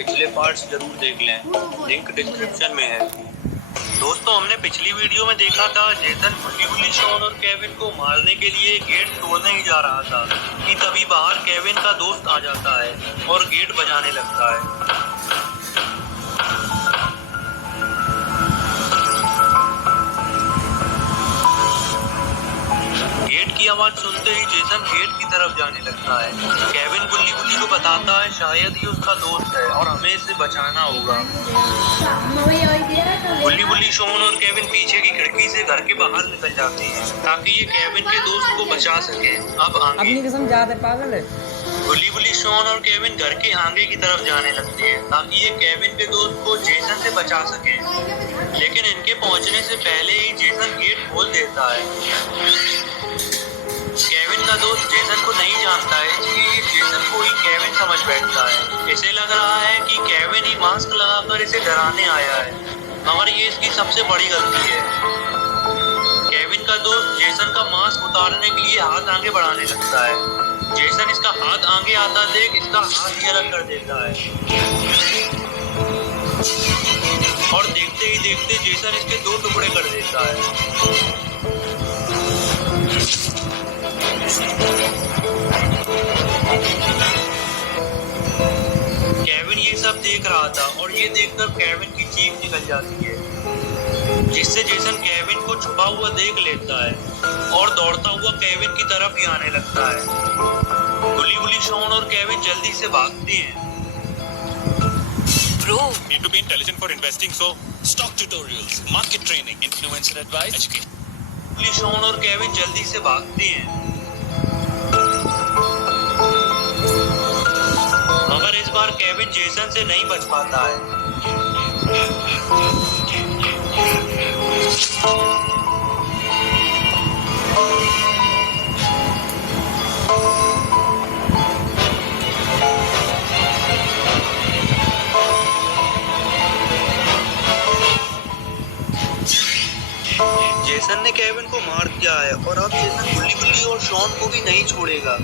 पिछले पार्ट्स जरूर देख लें, लिंक डिस्क्रिप्शन में है। दोस्तों, हमने पिछली वीडियो में देखा था जेसन बुल्ली शॉन और केविन को मारने के लिए गेट तोड़ने ही जा रहा था कि तभी बाहर केविन का दोस्त आ जाता है और गेट बजाने लगता है। गेट की आवाज सुनते ही जेसन गेट की तरफ जाने लगता है। केविन बुल्ली को बताता है शायद ही उसका दोस्त है और हमें इसे बचाना होगा। बुल्ली शॉन और केविन पीछे की खिड़की से घर के बाहर निकल जाते हैं ताकि ये केविन के दोस्त को बचा सके। अब अपनी कसम ज्यादा पागल है। बुल्ली शॉन और केविन घर के आगे की तरफ जाने लगते हैं ताकि ये केविन के दोस्त को जेसन से बचा सके, लेकिन इनके पहुंचने से पहले ही जेसन गेट खोल देता है। केविन का दोस्त जेसन को नहीं जानता है, इसलिए ये जेसन को ही केविन समझ बैठता है। इसे लग रहा है कि केविन ही मास्क लगाकर इसे डराने आया है, मगर ये इसकी सबसे बड़ी गलती है। केविन का दोस्त जेसन का मास्क उतारने के लिए हाथ आगे बढ़ाने लगता है। जेसन इसका हाथ आगे आता देख इसका हाथ ही अलग कर देता है और देखते ही देखते जेसन इसके 2 टुकड़े कर देता है। केविन ये सब देख रहा था और ये देखकर केविन की चीख निकल जाती है, जिससे जेसन केविन को छुपा हुआ देख लेता है और दौड़ता हुआ केविन की तरफ ही आने लगता है। बुल्ली शॉन और केविन जल्दी से भागते हैं। Bro, need to be intelligent for investing, so stock tutorials, market training, influencer advice, education. Bulli Shawn और केविन जल्दी से भागते हैं, मगर इस बार केविन जेसन से नहीं बच पाता है। जेसन ने केविन को मार दिया है और अब जेसन बुल्ली और शॉन को भी नहीं छोड़ेगा।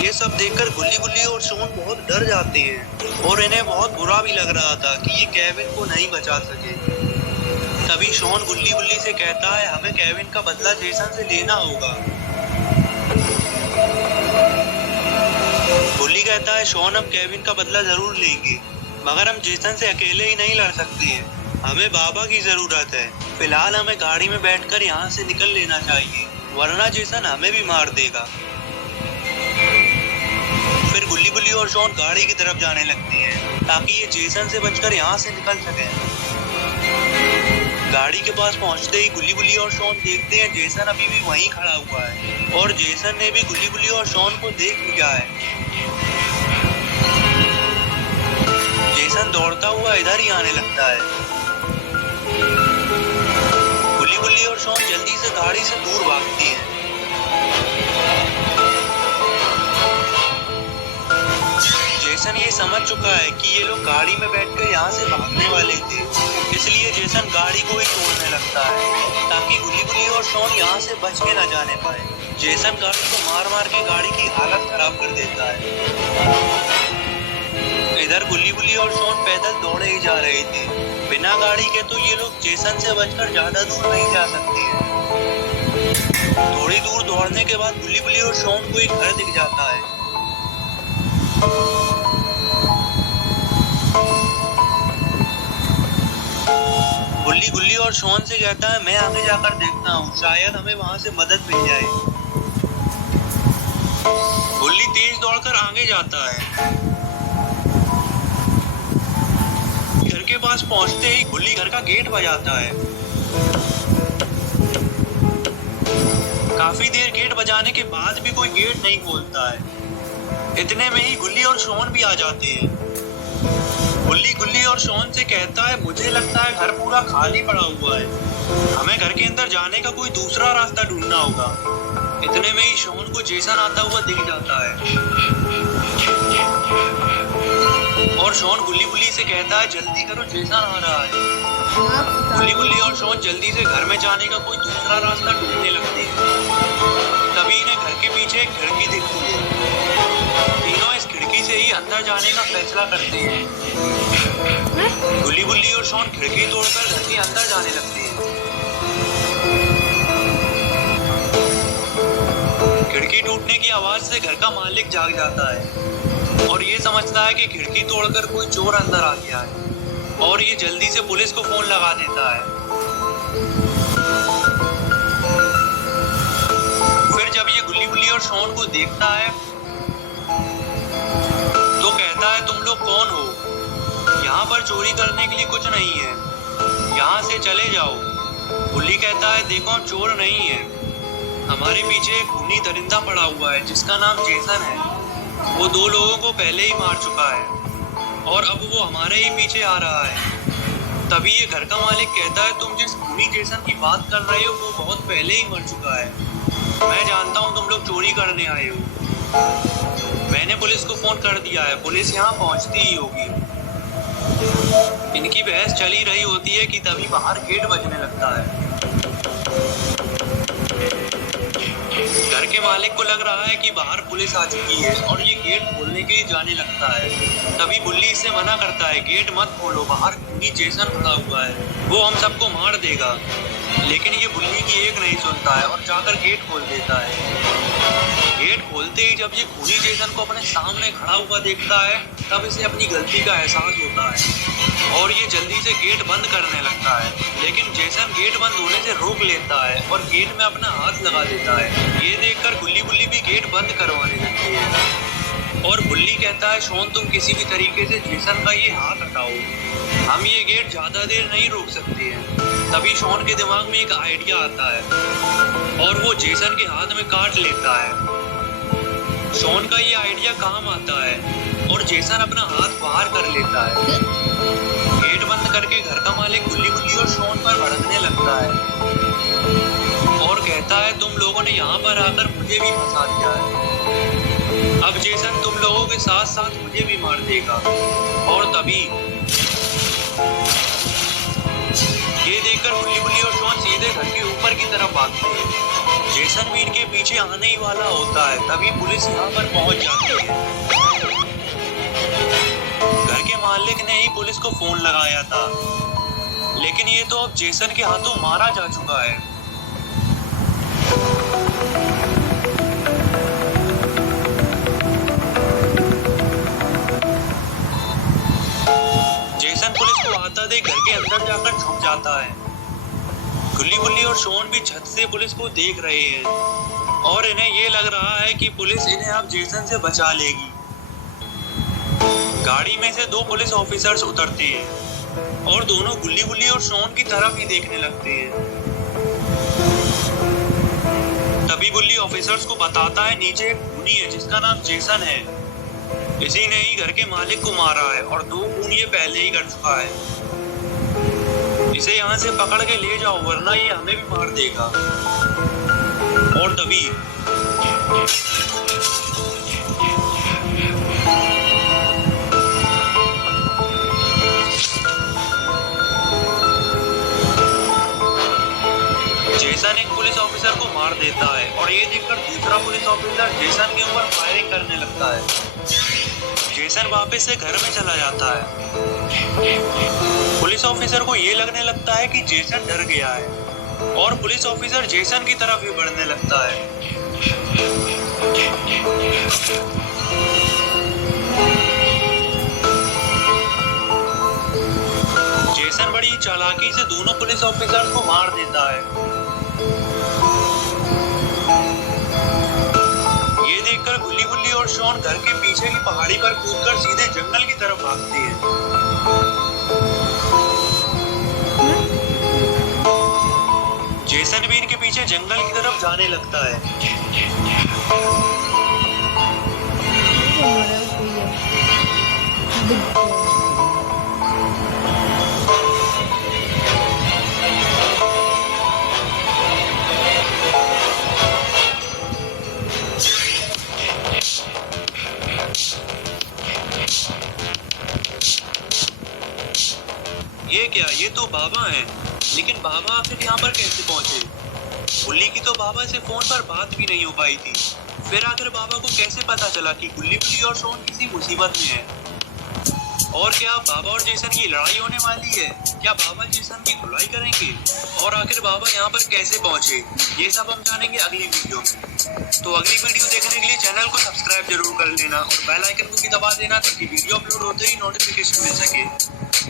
ये सब देखकर बुल्ली और शॉन बहुत डर जाते हैं और इन्हें बहुत बुरा भी लग रहा था कि ये केविन को नहीं बचा सके। तभी शॉन बुल्ली से कहता है हमें केविन का बदला जेसन से लेना होगा। बुल्ली कहता है शॉन हम केविन का बदला जरूर लेंगे, मगर हम जेसन से अकेले ही नहीं लड़ सकते हैं, हमें बाबा की जरूरत है। फिलहाल हमें गाड़ी में बैठकर यहाँ से निकल लेना चाहिए, वरना जेसन हमें भी मार देगा। फिर बुल्ली और शॉन गाड़ी की तरफ जाने लगते हैं ताकि ये जेसन से बचकर यहाँ से निकल सके। गाड़ी के पास पहुँचते ही बुल्ली और शॉन देखते हैं जेसन अभी भी वहीं खड़ा हुआ है और जेसन ने भी बुल्ली और शॉन को देख लिया है। जेसन दौड़ता हुआ इधर ही आने लगता है। बुल्ली और शॉन जल्दी से गाड़ी से दूर भागती हैं। जेसन ये समझ चुका है कि ये लोग गाड़ी में बैठकर यहाँ से भागने वाले थे, इसलिए जेसन गाड़ी को ही तोड़ने लगता है ताकि बुल्ली और शॉन यहाँ से बच के न जाने पाए। जेसन गाड़ी को मार के गाड़ी की हालत खराब कर देता है। इधर बुल्ली और शॉन पैदल दौड़े ही जा रहे थे। बिना गाड़ी के तो ये लोग जेसन से बचकर ज्यादा दूर नहीं जा सकते हैं। थोड़ी दूर दौड़ने के बाद बुल्ली और शॉन को एक घर दिख जाता है। बुल्ली और शॉन से कहता है मैं आगे जाकर देखता हूँ, शायद हमें वहाँ से मदद मिल जाए। बुल्ली तेज दौड़कर आगे जाता है। घर के पास पहुंचते ही बुल्ली घर का गेट बजाता है। काफी देर गेट बजाने के बाद भी कोई गेट नहीं खोलता है। इतने में ही बुल्ली और शॉन भी आ जाते हैं। बुल्ली और शॉन से कहता है मुझे लगता है घर पूरा खाली पड़ा हुआ है, हमें घर के अंदर जाने का कोई दूसरा रास्ता ढूंढना होगा। इतने में ही शॉन को जेसन आता हुआ दिख जाता है और शॉन बुल्ली से कहता है जल्दी करो जेसन आ रहा है। बुल्ली और शॉन जल्दी से घर में जाने का कोई दूसरा रास्ता ढूंढने लगते हैं। तभी इन्हें घर के पीछे एक खिड़की दिखती है। तीनों इस खिड़की जल्दी से ही अंदर जाने का फैसला करते हैं। गुल्ली गुल्ली और शॉन खिड़की तोड़कर घर के अंदर जाने लगते हैं। खिड़की टूटने की आवाज से घर का मालिक जाग जाता है और ये समझता है कि खिड़की तोड़कर कोई चोर अंदर आ गया है और ये जल्दी से पुलिस को फोन लगा देता है। फिर जब ये गुल्ली गुल्ली और शॉन को देखता है तो कहता है, तुम लोग कौन हो? यहाँ पर चोरी करने के लिए कुछ नहीं है, यहाँ से चले जाओ। गुल्ली कहता है, देखो हम चोर नहीं है, हमारे पीछे एक खूनी दरिंदा पड़ा हुआ है जिसका नाम जेसन है। वो 2 लोगों को पहले ही मार चुका है और अब वो हमारे ही पीछे आ रहा है। तभी ये घर का मालिक कहता है, तुम जिस खूनी जेसन की बात कर रहे हो वो बहुत पहले ही मर चुका है। मैं जानता हूँ तुम लोग चोरी करने आए हो। मैंने पुलिस को फोन कर दिया है, पुलिस यहाँ पहुँचती ही होगी। इनकी बहस चली रही होती है कि तभी बाहर गेट बजने लगता है। घर के मालिक को लग रहा है कि बाहर पुलिस आ चुकी है और ये गेट खोलने के लिए जाने लगता है। तभी बुल्ली इससे मना करता है, गेट मत खोलो, बाहर खूनी जेसन खड़ा हुआ है, वो हम सबको मार देगा। लेकिन ये बुल्ली की एक नहीं सुनता है और जाकर गेट खोल देता है। गेट खोलते ही जब ये खूनी जेसन को अपने सामने खड़ा हुआ देखता है तब इसे अपनी गलती का एहसास होता है और ये जल्दी से गेट बंद करने लगता है। लेकिन जेसन गेट बंद होने से रोक लेता है और गेट में अपना हाथ लगा देता है। ये देखकर गुल्ली गुल्ली भी गेट बंद करवाने लगती है और बुल्ली कहता है, शॉन तुम किसी भी तरीके से जेसन का ये हाथ हटाओ, हम ये गेट ज्यादा देर नहीं रोक सकते हैं। तभी शॉन के दिमाग में एक आइडिया आता है और वो जेसन के हाथ में काट लेता है। शॉन का ये आइडिया काम आता है और जेसन अपना हाथ बाहर कर लेता है। गेट बंद करके घर का मालिक गुल्ली गुल्ली और शॉन पर भड़कने लगता है और कहता है, तुम लोगों ने यहाँ पर आकर मुझे भी फंसा दिया है, अब जेसन तुम लोगों के साथ साथ मुझे भी मार देगा। और तभी ये देखकर गुल्ली गुल्ली और शॉन सीधे घर के ऊपर की तरफ भागते हैं। जेसन भी इनके पीछे आने ही वाला होता है। तभी पुलिस यहाँ पर पहुंच जाती है। घर के मालिक ने ही पुलिस को फोन लगाया था, लेकिन ये तो अब जेसन के हाथों मारा जा चुका है। जेसन पुलिस को आता देख घर के अंदर जाकर छुप जाता है। गुल्ली गुल्ली और शॉन भी छत से पुलिस को देख रहे हैं और इन्हें ये लग रहा है कि पुलिस इन्हें अब जेसन से बचा लेगी। गाड़ी में से 2 पुलिस ऑफिसर्स उतरते हैं और दोनों गुल्ली गुल्ली और शॉन की तरफ ही देखने लगते हैं। तभी गुल्ली ऑफिसर्स को बताता है, नीचे एक खूनी है जिसका नाम जेसन है, इसी ने ही घर के मालिक को मारा है और 2 खून ये पहले ही कर चुका है। इसे यहाँ से पकड़ के ले जाओ वरना ये हमें भी मार देगा। और तभी जेसन एक पुलिस ऑफिसर को मार देता है और ये देखकर दूसरा पुलिस ऑफिसर जेसन के ऊपर फायरिंग करने लगता है। जेसन वापस से घर में चला जाता है। पुलिस ऑफिसर को ये लगने लगता है कि जेसन डर गया है और पुलिस ऑफिसर जेसन की तरफ ही बढ़ने लगता है। जेसन बड़ी चालाकी से दोनों पुलिस ऑफिसर्स को मार देता है। ये देखकर गुल्ली गुल्ली और शॉन घर के पीछे की पहाड़ी पर कूदकर सीधे जंगल की तरफ भागते हैं। जेसन भी इनके पीछे जंगल की तरफ जाने लगता है। ये क्या, ये तो बाबा हैं, लेकिन बाबा आखिर यहाँ पर कैसे पहुंचे? बुल्ली की तो बाबा से फोन पर बात भी नहीं हो पाई थी। फिर आखिर बाबा को कैसे पता चला कि गुल्ली बुल्ली और सोन किसी मुसीबत में है? और क्या बाबा और जेसन की लड़ाई होने वाली है? क्या बाबा जेसन की धुलाई करेंगे? और आखिर बाबा यहाँ पर कैसे पहुँचे? ये सब हम जानेंगे अगली वीडियो में। तो अगली वीडियो देखने के लिए चैनल को सब्सक्राइब जरूर कर लेना और बेल आइकन को भी दबा देना ताकि वीडियो अपलोड होते ही नोटिफिकेशन मिल सके।